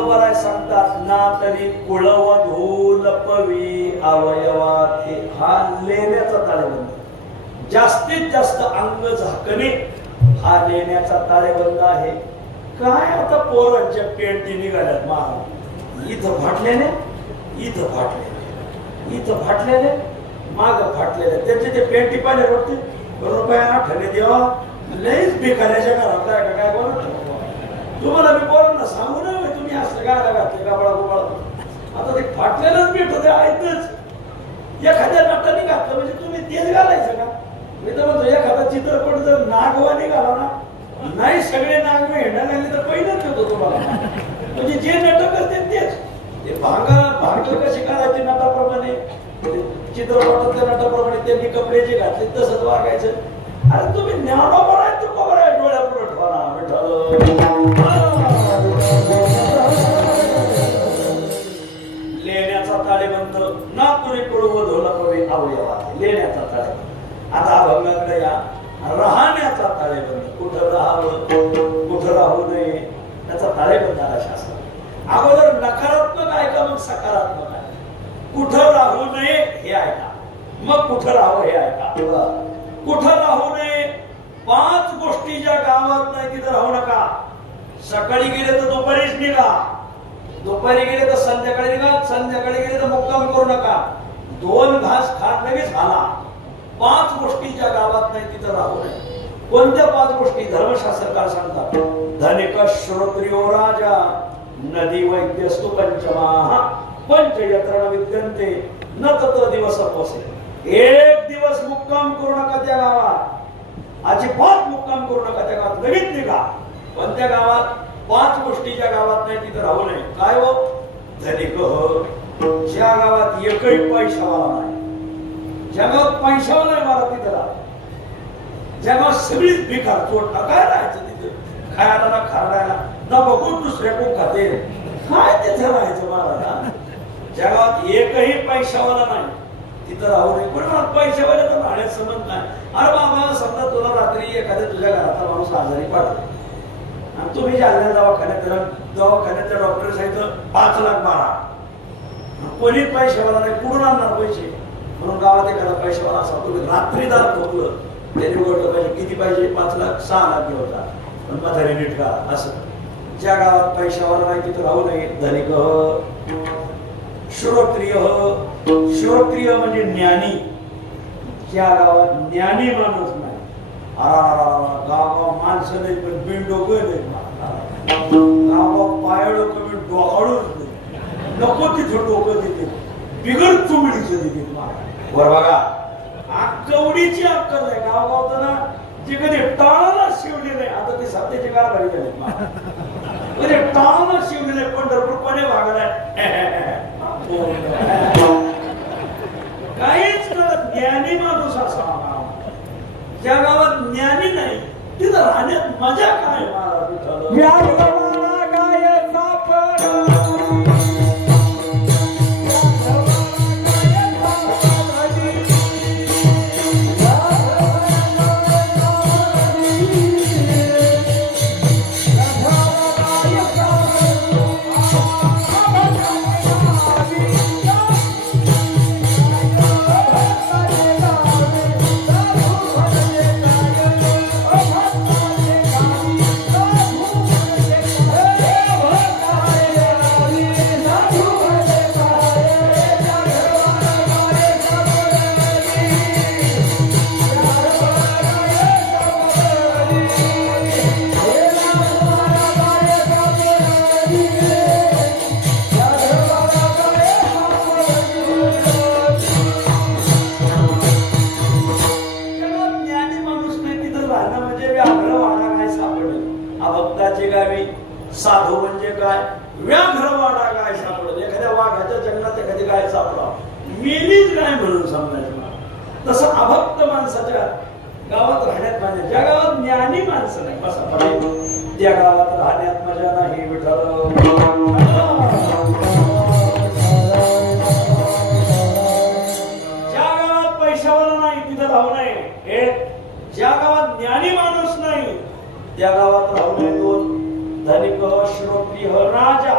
बरोबर आहे सांगतात ना तरी कुळवधू लपवी अवयवात हा लेण्याचा ताळेबंद जास्तीत जास्त अंग झाकणे हा लेण्याचा ताळेबंद आहे. काय आता पोरांच्या पेंटी निघाल्यात माग इथं फाटलेले इथं फाटलेले इथं फाटलेले माग फाटलेले त्याचे ते पेंटी पाहिले वाटते रुपया आठवणे देवा लईच भिकाऱ्याच्या घरात आहे का काय बोलत तुम्हाला मी बोल ना सांगू ना तुम्ही असं गाडा घातले का बळा गोळा आता ते फाटलेलंच भेटत आहेतच एखाद्या नाटाने घातलं म्हणजे तुम्ही तेच घालायचं का मी तर म्हणतो एखादा चित्रपट जर नागवा निघाला ना नाही सगळे नागवे हेंडा लागले तर पहिलंच होतो तुम्हाला म्हणजे जे नाटक असते तेच ते भांग कशी काढायची नाटाप्रमाणे चित्रपटातल्या नाटाप्रमाणे त्यांनी कपडे जे घातले तसंच वागायचं. अरे तुम्ही ज्ञानोबर आहे तू खबर आहे डोळ्यापुढे लेण्याचा ताळेबंद ना तुरी कुळव धोला कवे अवयवात लेण्याचा ताळेबंद. आता अभंगाकडे या राहण्याचा ताळेबंद कुठं राहावं कुठं राहू नये त्याचा ताळेबंद आला शास्त्र. अगोदर नकारात्मक ऐका मग सकारात्मक आहे. कुठं राहू नये हे ऐका मग कुठं राहावं हे ऐका. कुठं राहू नये 5 गोष्टी ज्या गावात नाही तिथं राहू नका. सकाळी गेले तर दुपारीच निघा दुपारी गेले तर संध्याकाळी निघा संध्याकाळी गेले तर मुक्काम करू नका. 2 घास खात लगेच खाला. 5 गोष्टी ज्या गावात नाही तिथं राहू नये. कोणत्या 5 गोष्टी धर्मशास्त्रकार सांगतात. धनिक श्रोत्रियो राजा नदी वैद्यस्तु पंचमाः पंचयत्र विद्यन्ते न तत्र दिवस पोसे. एक दिवस मुक्काम करू नका त्या गावात अजिबात मुक्काम करू नका त्या गावात लगेच निघा. पण त्या गावात 5 गोष्टी ज्या गावात नाही तिथं राहू नये. काय हो धनिक ज्या गावात एकही पैशावाला नाही ज्या गावात पैशावाला नाही मला तिथं राहा. ज्या गावात सगळीच भिकार चोट काय राहायचं तिथे खायला ना खायला ना बघून दुसऱ्या कोण खाते काय तिथे राहायचं मला. ज्या गावात एकही पैशावाला नाही तिथं राहू नये. पण मला पैशावाला तर राहण्यात संबंध नाही. अरे बाबा समजा तुला रात्री एखाद्या तुझ्या घरातला माणूस आजारी पडला आणि तुम्ही जालन्या दवाखान्यात डॉक्टर सांगितलं 5,12,000 कोणी पैशावाला नाही कुठून आणणार पैसे म्हणून गावात एखादा पैशावाला असा तुम्ही रात्रीदार ठोकलं त्याने ओळखलं पाहिजे किती पाहिजे 5 लाख 6 लाख घेऊन पण म्हातारी नीट का असं. ज्या गावात पैशावाला नाही तिथं राहू नये. धनिक श्रोत्रिय श्रोत्रिय म्हणजे ज्ञानी. ज्या गावात ज्ञानी माणूस नाही गाव माणसं नाही पण बिंडोक गाव पायळ कमी डोहाळूच नाही नको तिथं डोकं तिथे बिगड चुमडीचं तिथे वर बघा कवडीची अक्कल आहे. गाव ना जे कधी टाळाला शिवले नाही आता ते सध्याचे कारभारी झाले कधी टाळाला शिवले पंढरपूर कोणी भागलाय काहीच कळत. ज्ञानी माणूस असा ज्या गावात ज्ञानी नाही तिथं राहण्यात मजा काय मला साधू म्हणजे काय व्याघ्रवाडा गाय सापडत एखाद्या वाघाच्या जंगलात एखादी गाय सापडा मेलीच गाय म्हणून समजायचं. तसं अभक्त माणसाच्या गावात राहण्यात मजा. ज्या गावात ज्ञानी माणसं नाही बसा त्या गावात राहण्यात मजा नाही. विठ्ठल ज्या गावात पैशावाला नाही तिथं राहू नये. ज्या गावात ज्ञानी माणूस नाही त्या गावात राहू नये. 2 धनिक श्रोत्रिय राजा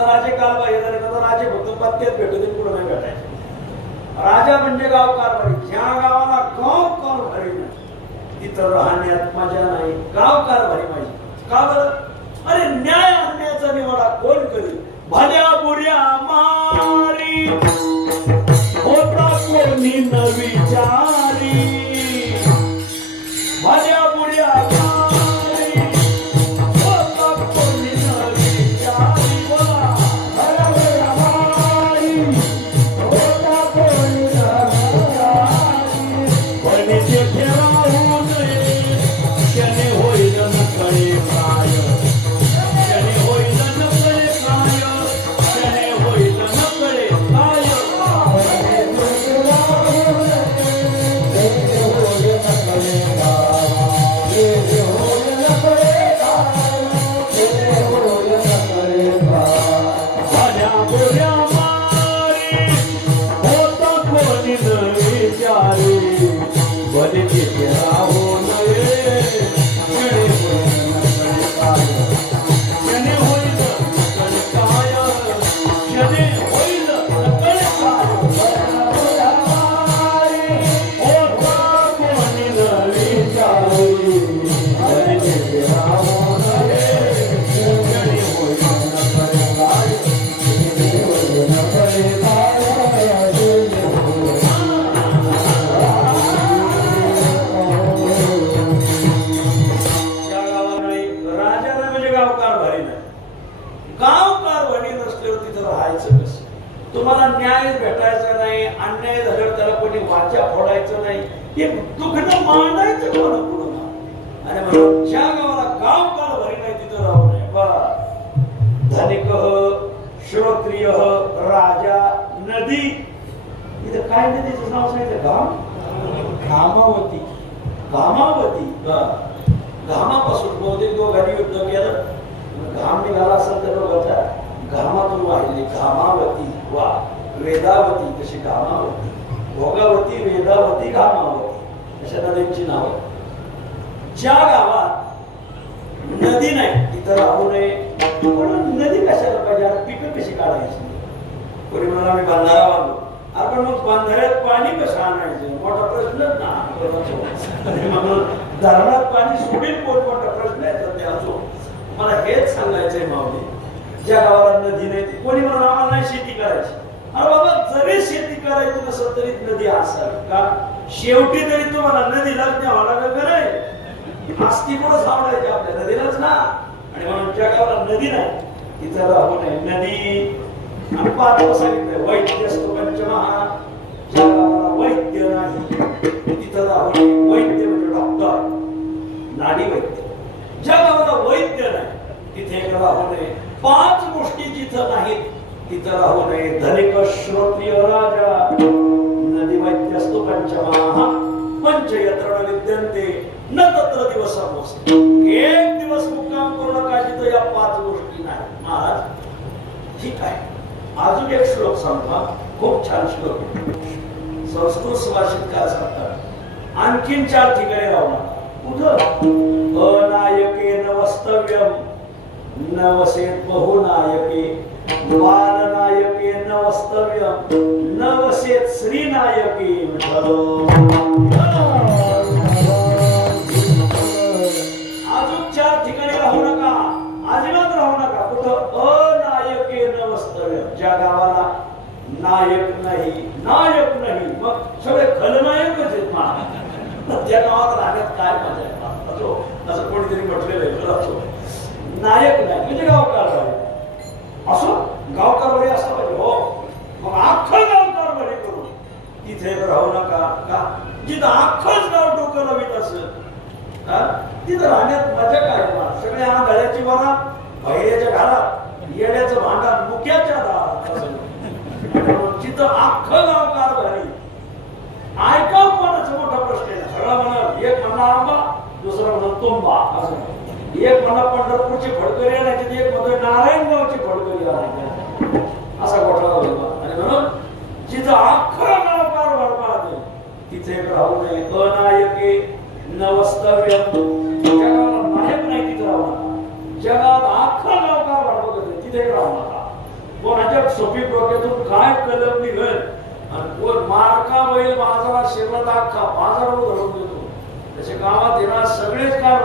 आता राजे काल पाहिजे आता राजे फक्त पत्त्यात भेटत पुढे नाही भेटायचे. राजा म्हणजे गाव कारभारी. ज्या गावाला गाव कारभारी नाही तिथं राहण्यात मजा नाही. गाव कारभारी पाहिजे. का बरं? अरे न्याय आणण्याचा निवाडा कोण करेल? भल्या बुऱ्या मारी होता कोणी न विचारी. भल्या बुऱ्या मारी होता कोणी न विचारी. बोला भल्या बुऱ्या मारी होता कोणी न विचारी. पण तेथे राहू नये क्षणे होईल न कळे काय. क्षणे होईल न कळे काय. क्षणे होईल न कळे काय. भल्या बुऱ्या मारी होता कोणी न विचारी. भले तिथे राहू नये क्षणे होईल न कळे काय. क्षणे होईल न कळे काय. क्षणे होईल न कळे काय. भल्या बुऱ्या मारी होता कोणी न विचारी. भले तिथे राहू नये क्षणे होईल न कळे काय. क्षणे होईल न कळे काय. या गावाने राजाला म्हणजे गाव कारभारी नाही. गाव कारभारी नसल्यावर तिथं राहायचं कसं? तुम्हाला न्याय भेटायचा नाही. अन्याय झाल्यावर त्याला कोणी वाचा फोडायचं नाही. हे दुखणं मांडायचं कोणा पुढं. आणि म्हणून ज्या गावाला गाव कारभारी नाही तिथं राहू नये. धनिक श्रोत्रिय राजा नदी. इथं काय नदीचं नाव सांगितलं? घामावती. घामावती. घामापासून बहुतेक दोघांनी युद्ध केलं. घाम निघाला असेल तर दोघांच्या घामातून वाहिली घामावती. वा वेदावती कशी घामावती. भोगावती वेदावती घामावती अशा नदींची नावं. ज्या गावात नदी नाही तिथं राहू नये. म्हणून नदी कशाला पाहिजे? पिकं कशी काढायची? कोणी म्हणा मी बंधारा बांधलो. आपण मग बंधाऱ्यात पाणी कसं आणायचं? मोठा प्रश्नच ना. म्हणून धरणात पाणी सोडील कोण मोठा प्रश्न आहे. तर ते असो. मला हेच सांगायचंय माऊली. ज्या गावाला नदी नाही कोणी म्हणून आम्हाला नाही शेती करायची. अरे बाबा जरी शेती करायची नसेल तरी नदी असावी. का शेवटी तरी तुम्हाला नदीलाच न्यावं लागेल का नाही? आस्ती कुठं सावडायची आपल्या नदीलाच ना. आणि म्हणून ज्या गावाला नदी नाही तिथं राहू नये. नदी आणि पाच सांगितलं वैद्य असतो पंचमहा. ज्या गावाला वैद्य नाही तिथं राहू नये. वैद्य म्हणजे डॉक्टर नाडी वैद्य. ज्या गावाला वैद्य नाही तिथे राहू नये. पाच गोष्टी जिथं नाहीत तिथं राहू नये. धनिक श्रोत्रिय राजा नदी वैद्य असतो पंचमहा. पंचयत्र विद्यन्ते न तत्र दिवस मोसे. एक दिवस मुक्काम करू नका जिथं या पाच गोष्टी नाही. महाराज ठीक आहे. अजून एक श्लोक सांगतो. खूप छान श्लोक. संस्कृत सुभाषित काय सांगतात? आणखीन 4 ठिकाणी राहू नका. कुठं? अनायके नवस्तव्यम नवसेत बहुनायके. बालनायके नवस्तव्यम नवसेत श्रीनायके. अजून 4 ठिकाणी राहू नका. अजिबात राहू नका. कुठं? अनायके नवस्तव्यम. ज्या गावाला नायक नाही नायक नाही मग सगळे खलनायकच आहेत. त्या गावात राहण्यात काय मजा आहे? असं कोणीतरी म्हटलेलं आहे. नायक नाही म्हणजे गाव कारभारी. असो गाव कारभारी असं पाहिजे. हो मग अख्खं गाव कारभारी करून तिथे राहू नका. का? जिथं अख्खंच गाव डोकं लावित असेल तिथं राहण्यात मजा काय? सगळे आंधळ्याची बघा भैऱ्याच्या घरात येड्याचं भांडण मुक्याच्या दारात. जिथं अख्खं गाव कारभारी ऐका कोणाचा मोठा प्रश्न आहे. सगळं म्हणा. एक म्हणा आंबा दुसरा म्हणा तुंबा. असं एक म्हणा पंढरपूरची फडकरी आणायची एक म्हणतो नारायणगावची फडकरी आणायची. असा घोटाळा होईल. आणि म्हणून जिथं अख्खं गाव कारभार पाहतो तिथे राहू नये. अनायके नवस्तव्य. जगाला नायक नाही तिथे राहू नका. जगात अख्खं गाव कारभार बघत तिथे राहू नका. कोणाच्या सोपी डोक्यातून काय कलम निघल आणि कोण मारका बैल बाजारात शिरला अख्खा बाजार धरून देतो. त्याच्या गावात येणार सगळेच काम